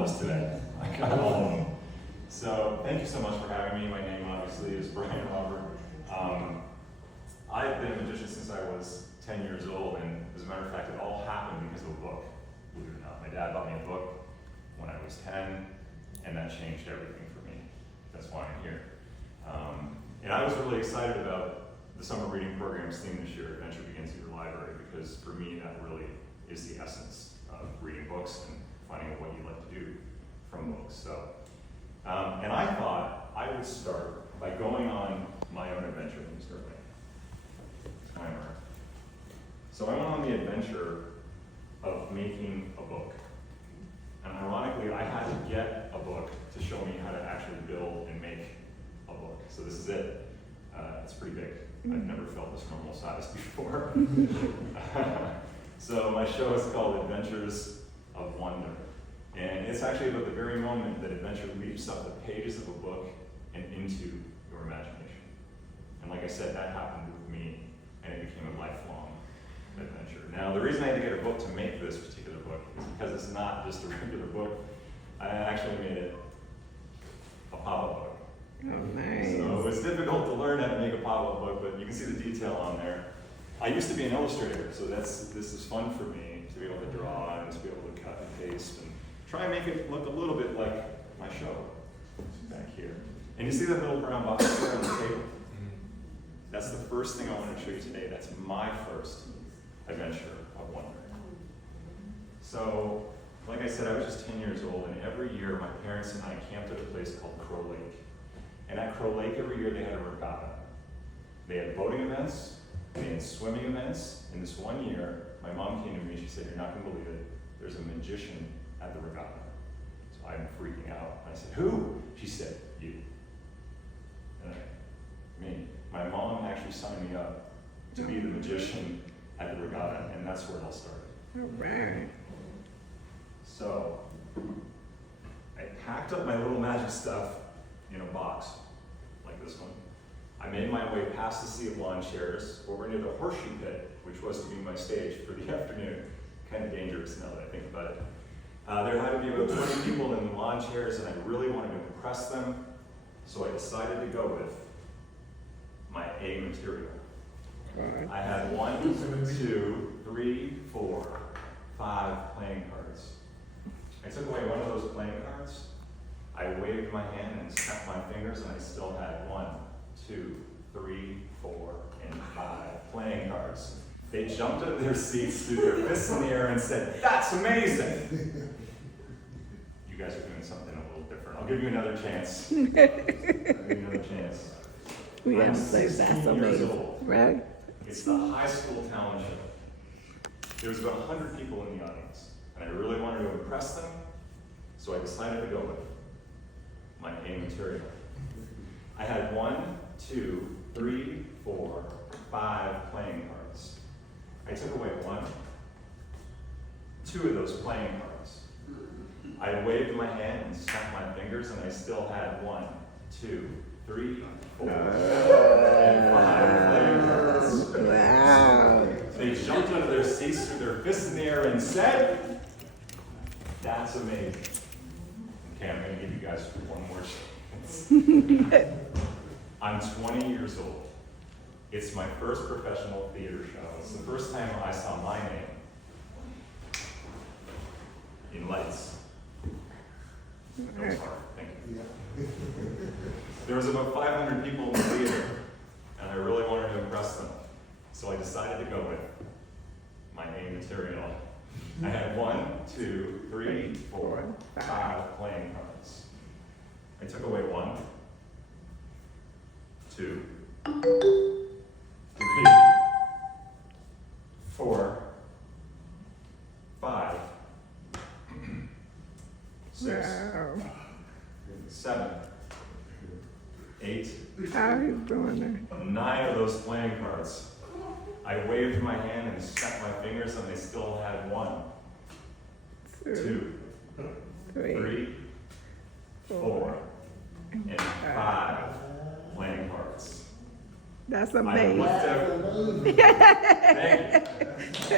those today. I got all of them. So thank you so much for having me. My name obviously is Brian Robert. I've been a magician since I was 10 years old, and as a matter of fact, it all happened because of a book, believe it or not. My dad bought me a book when I was 10, and that changed everything for me. That's why I'm here. And I was really excited about the summer reading program's theme this year, Adventure Begins at Your Library, because for me, that really is the essence of reading books and finding out what you like to do from books. So, and I thought I would start by going on my own adventure. Let me start my timer. So I went on the adventure of making a book. And ironically, I had to get a book to show me how to actually build and make a book. So this is it. It's pretty big. I've never felt this normal size before. So my show is called Adventures of Wonder. And it's actually about the very moment that adventure leaps up the pages of a book and into your imagination. And like I said, that happened with me, and it became a lifelong adventure. Now, the reason I had to get a book to make this particular book is because it's not just a regular book. I actually made it a pop-up book. Oh, nice. So it was difficult to learn how to make a pop-up book, but you can see the detail on there. I used to be an illustrator, so this is fun for me to be able to draw and to be able to cut and paste and try and make it look a little bit like my show back here. And you see that little brown box there on the table? That's the first thing I want to show you today. That's my first adventure of wonder. So, like I said, I was just 10 years old, and every year my parents and I camped at a place called Crow Lake. And at Crow Lake, every year they had a regatta. They had boating events, they had swimming events, and this one year, my mom came to me, she said, "You're not going to believe it, there's a magician at the regatta." So I'm freaking out. I said, "Who?" She said, "You." And me. My mom actually signed me up to be the magician at the regatta, and that's where it all started. All right. So I packed up my little magic stuff in a box, like this one. I made my way past the sea of lawn chairs over near the horseshoe pit, which was to be my stage for the afternoon. Kind of dangerous now that I think about it. There had to be about 20 people in the lawn chairs, and I really wanted to impress them, so I decided to go with my A material. I had 1, 2, 3, 4, 5 playing cards. I took away one of those playing cards, I waved my hand and snapped my fingers, and I still had 1, 2, 3, 4, and 5 playing cards. They jumped out of their seats, threw their fists in the air, and said, "That's amazing!" You guys are doing something a little different. I'll give you another chance. I'll give you another chance. We have to say that's amazing, right? It's the high school talent show. There was about 100 people in the audience, and I really wanted to impress them, so I decided to go with my A material. I had 1, 2, 3, 4, 5 playing cards. I took away 1, 2 of those playing cards. I waved my hand and snapped my fingers, and I still had 1, 2, 3, 4, and 5 playing cards. Wow. They jumped out of their seats, threw their fists in the air, and said, "That's amazing." Okay, I'm going to give you guys one more chance. I'm 20 years old. It's my first professional theater show. It's the first time I saw my name in lights. That was hard. Thank you. There was about 500 people in the theater, and I really wanted to impress them. So I decided to go with my A material. I had 1, 2, 3, 4, 5 playing cards. I took away 1, 2, 3, 4, 5, 6, Wow. 7, 8, How are you doing 9 of those playing cards. I waved my hand and snapped my fingers, and I still had 1, there? 2, 3, 3, 4, and 5 playing cards. That's I amazing. looked at Thank you.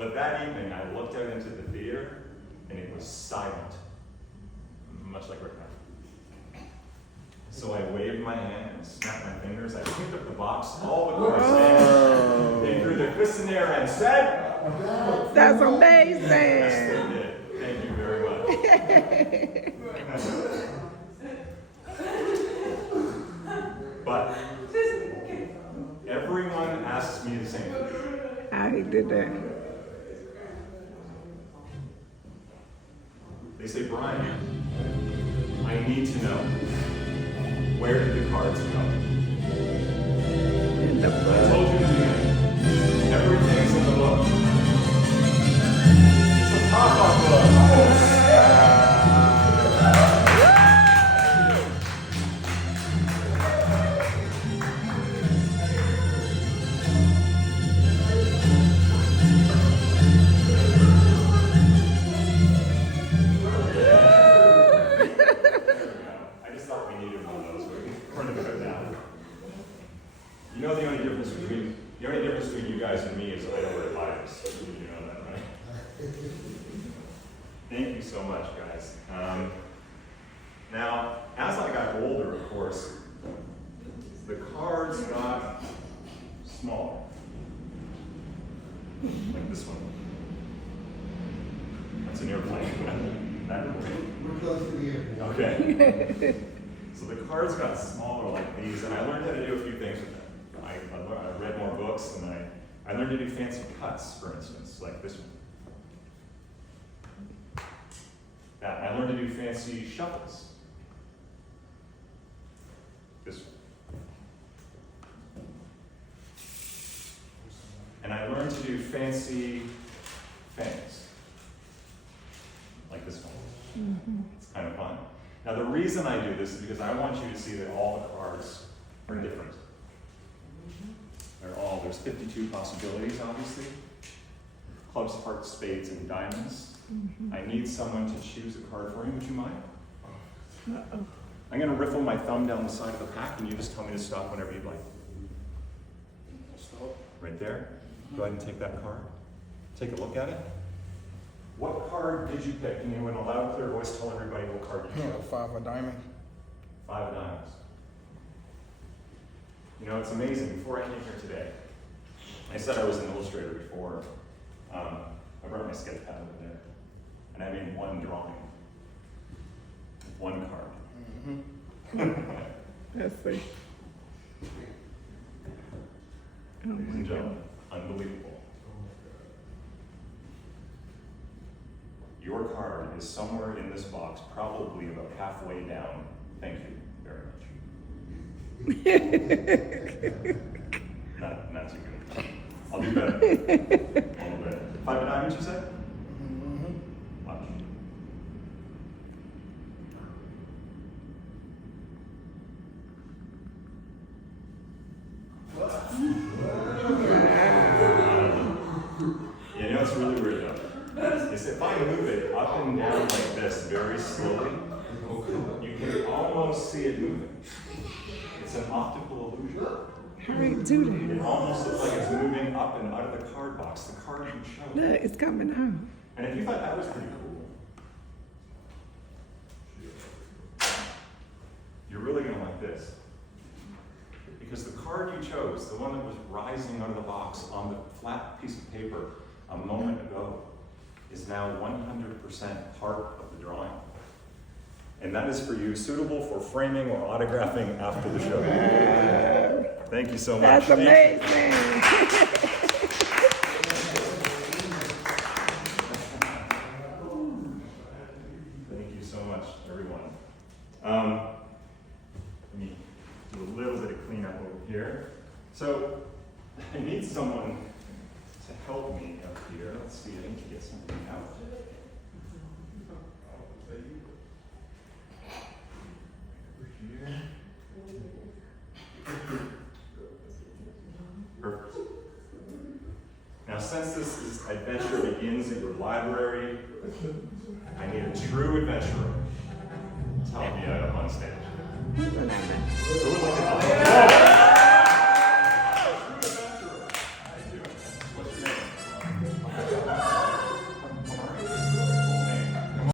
But that evening, I looked out into the theater, and it was silent, much like right now. So I waved my hand and snapped my fingers. I picked up the box, all the cards in. They threw the questionnaire and said, That's amazing. yes, they did. Thank you very much. But everyone asks me the same thing. How he did that. They say, Brian, I need to know, where did the cards go? In the I book. told you in the beginning, everything's in the book. It's a pop-up book. I just thought we needed one of those. We're going to go down. You know the only difference between you guys and me is I know where to buy this. You know that, right? Thank you so much, guys. Now, as I got older, of course, the cards got smaller. Like this one. That's an airplane. That We're close to the airport. Okay. So the cards got smaller like these, and I learned how to do a few things with them. I read more books, and I learned to do fancy cuts, for instance, like this one. I learned to do fancy shuffles. This one. And I learned to do fancy fangs. Like this one. It's kind of fun. Now the reason I do this is because I want you to see that all the cards are different. There's 52 possibilities, obviously. Clubs, hearts, spades, and diamonds. I need someone to choose a card for me. Would you mind? Uh-oh. I'm going to riffle my thumb down the side of the pack, and you just tell me to stop whenever you'd like. Stop. Right there. Go ahead and take that card. Take a look at it. What card did you pick? Can you, in a loud, clear voice, tell everybody what card you chose? 5 of diamonds. 5 of diamonds. You know, it's amazing. Before I came here today, I said I was an illustrator before. I brought my sketch pad over there, and I made one drawing, one card. Let's see. Oh Ladies my and God. gentlemen, unbelievable. Your card is somewhere in this box, probably about halfway down. Thank you very much. Not too good. I'll do better. A little bit. 5 of diamonds, you said? Watch. Yeah, you know what's really weird though? Is if I move it up and down like this very slowly, you can almost see it moving. It's an optical illusion. How do you do that? It almost looks like it's moving up and out of the card box. The card you chose. Look, it's coming out. And if you thought that was pretty cool, you're really going to like this. Because the card you chose, the one that was rising out of the box on the flat piece of paper a moment ago, is now 100% part of the drawing. And that is for you, suitable for framing or autographing after the show. Thank you so much. That's amazing. Thank you so much, everyone. Let me do a little bit of cleanup over here. So, I need someone to help me up here. Let's see, I need to get something out. Perfect. Now, since this adventure begins at your library, I need a true adventurer to help me out up on stage. Who would like to help?